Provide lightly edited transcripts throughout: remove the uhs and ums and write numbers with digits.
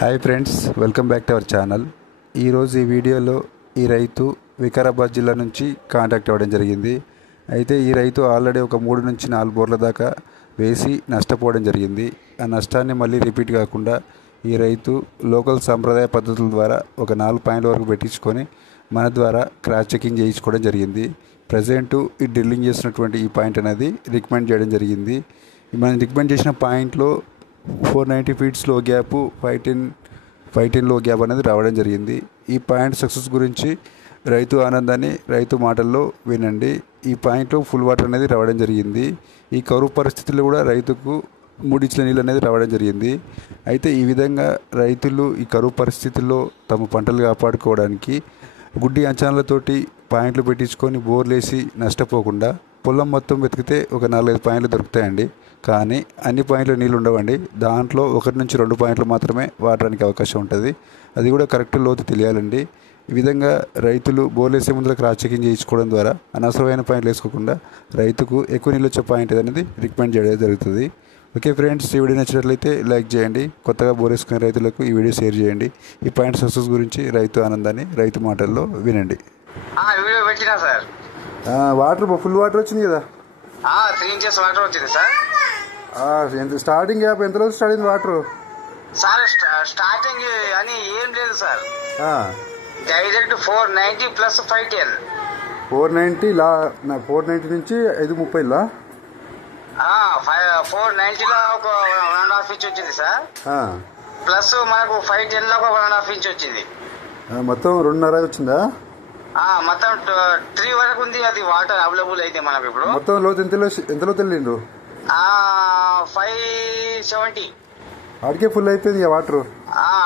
Hi friends, welcome back to our channel. ఈరోజు ఈ వీడియోలో ఈ రైతు వికారాబాద్ జిల్లా నుంచి కాంటాక్ట్ అవ్వడం జరిగింది. అయితే ఈ రైతు ఆల్రెడీ ఒక 3 నుంచి 4 బోర్ల దాకా వేసి నష్టపోవడం జరిగింది. ఆ నష్టాన్ని మళ్ళీ రిపీట్ కాకుండా ఈ రైతు లోకల్ సాంప్రదాయ పద్ధతుల ద్వారా ఒక 4 పాయింట్ల వరకు పెట్టించుకొని మన ద్వారా క్రాస్ చెకింగ్ చేయించుకోవడం జరిగింది. ప్రజెంటు ఈ డ్రిల్లింగ్ చేసినటువంటి ఈ పాయింట్ అనేది రికమెండ్ చేయడం జరిగింది. మనం రికమెండ్ చేసిన పాయింట్లో 490 ఫీట్స్ లో గ్యాప్, 510 లో గ్యాప్ అనేది రావడం జరిగింది. ఈ పాయింట్ సక్సెస్ గురించి రైతు ఆనందాన్ని రైతు మాటల్లో వినండి. ఈ పాయింట్లో ఫుల్ వాటర్ అనేది రావడం జరిగింది. ఈ కరువు పరిస్థితుల్లో కూడా రైతుకు 3 ఇంచుల నీళ్ళు అనేది రావడం జరిగింది. అయితే ఈ విధంగా రైతులు ఈ కరువు పరిస్థితుల్లో తమ పంటలు కాపాడుకోవడానికి గుడ్డి అంచనాలతోటి పాయింట్లు పెట్టించుకొని బోర్లేసి నష్టపోకుండా పొలం మొత్తం వెతికితే ఒక 4-5 పాయింట్లు దొరుకుతాయండి. కానీ అన్ని పాయింట్లు నీళ్ళు ఉండవండి. దాంట్లో 1 నుంచి 2 పాయింట్లు మాత్రమే వాడడానికి అవకాశం ఉంటుంది. అది కూడా కరెక్ట్ లోతు తెలియాలండి. ఈ విధంగా రైతులు బోర్లేసే ముందర క్రాస్ చెకింగ్ చేయించుకోవడం ద్వారా అనవసరమైన పాయింట్లు వేసుకోకుండా రైతుకు ఎక్కువ నీళ్ళు వచ్చే పాయింట్ అనేది రికమెండ్ చేయడం జరుగుతుంది. ఓకే ఫ్రెండ్స్, ఈ వీడియో నచ్చినట్లయితే లైక్ చేయండి. కొత్తగా బోర్ వేసుకునే రైతులకు ఈ వీడియో షేర్ చేయండి. ఈ పాయింట్ సక్సెస్ గురించి రైతు ఆనందాన్ని రైతు మాటల్లో వినండి. వీడియో పెట్టినా సార్. వాటర్ ఫుల్ వాటర్ వచ్చింది కదా? 3 ఇంచెస్ వాటర్ వచ్చింది సార్. స్టార్టింగ్ గ్యాప్ ఎంత రోజు స్టార్ట్ అయింది వాటర్? సార్ స్టార్టింగ్ అని ఏం లేదు సార్. Direct 490 plus 510. 490 నుంచి 530 490 లో ఒక 1.5 ఇంచ్ వచ్చింది సార్. ప్లస్ మనకు 510 లో ఒక 1.5 ఇంచ్ వచ్చింది. మొత్తం 2.5 వచ్చిందా? మొత్తం 3 వరకు ఉంది. అది వాటర్ అవైలబుల్ అయితే మనకు ఇప్పుడు. మొత్తం లోతు ఎంతలో తెలియదు? 570. ఆడికే ఫుల్ అయిపోయింది వాటర్.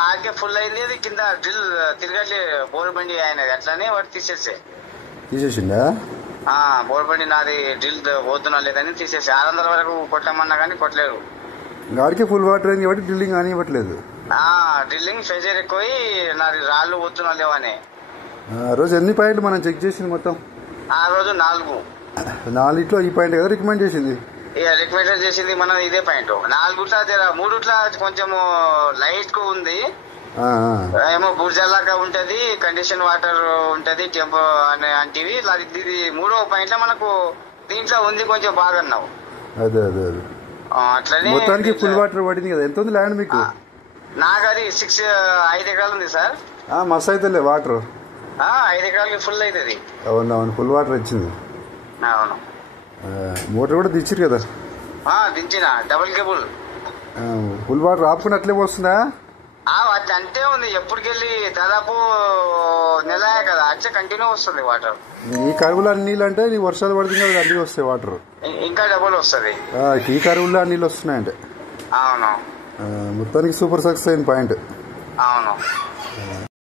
ఆడికే ఫుల్ అయింది. అది కింద డ్రిల్ తిరగట్లే బోర్ బండి అయినది. అట్లానే వాడు తీసేసిందా? బోర్ బండి నాది డ్రిల్ పోతున్నా లేదని తీసేసి 600 వరకు కొట్టమన్నా కానీ కొట్టలేరు. ఆడికే ఫుల్ వాటర్ అయింది కాబట్టి డ్రిల్లింగ్ అని ఇవ్వట్లేదు. డ్రిల్లింగ్ ప్రెజర్ ఎక్కువ నాది రాళ్ళు పోతున్నా లేవని. రోజు ఎన్ని పాయింట్లు మనం చెక్ చేసింది మొత్తం? ఆ రోజు 4 ఈ పాయింట్ కదా రికమెండ్ చేసింది. రికమెండ్ చేసింది మనం ఇదే పాయింట్. 3 కొంచెం లైట్ కు ఉంది. ఏమో బుర్జాలాగా ఉంటది, కండిషన్ వాటర్ ఉంటది, టెంపో అంటివి. ఇది 3వ పాయింట్ లో మనకు దీంట్లో ఉంది కొంచెం బాగా అన్నావు. అదే అట్లనే మొత్తానికి ఫుల్ వాటర్ పడింది కదా. ఎంత ఉంది ల్యాండ్ మీకు? నాకు అది 5 ఎకరాలు ఉంది సార్. మస్తు అయితే వాటర్ 5 ఎకరాలకి ఫుల్ అవుతుంది. అవునవును, ఫుల్ వాటర్ వచ్చింది. అవును, మోటార్ కూడా దించారు కదా? దించిన డబుల్ కేబుల్. ఫుల్ వాటర్ ఆపుకుని అట్లే వస్తుందా? అంతే ఉంది. ఎప్పటికెళ్ళి దాదాపు నెల కదా అచ్చే కంటిన్యూ వస్తుంది వాటర్. ఈ కరువులో నీళ్ళు అంటే నీ వర్షాలు పడుతుంది కదా, అన్ని వస్తాయి వాటర్. ఇంకా డబుల్ వస్తుంది. ఈ కరువులో నీళ్ళు వస్తున్నాయంటే. అవును, మొత్తానికి సూపర్ సక్సెస్ అయిన పాయింట్. అవును.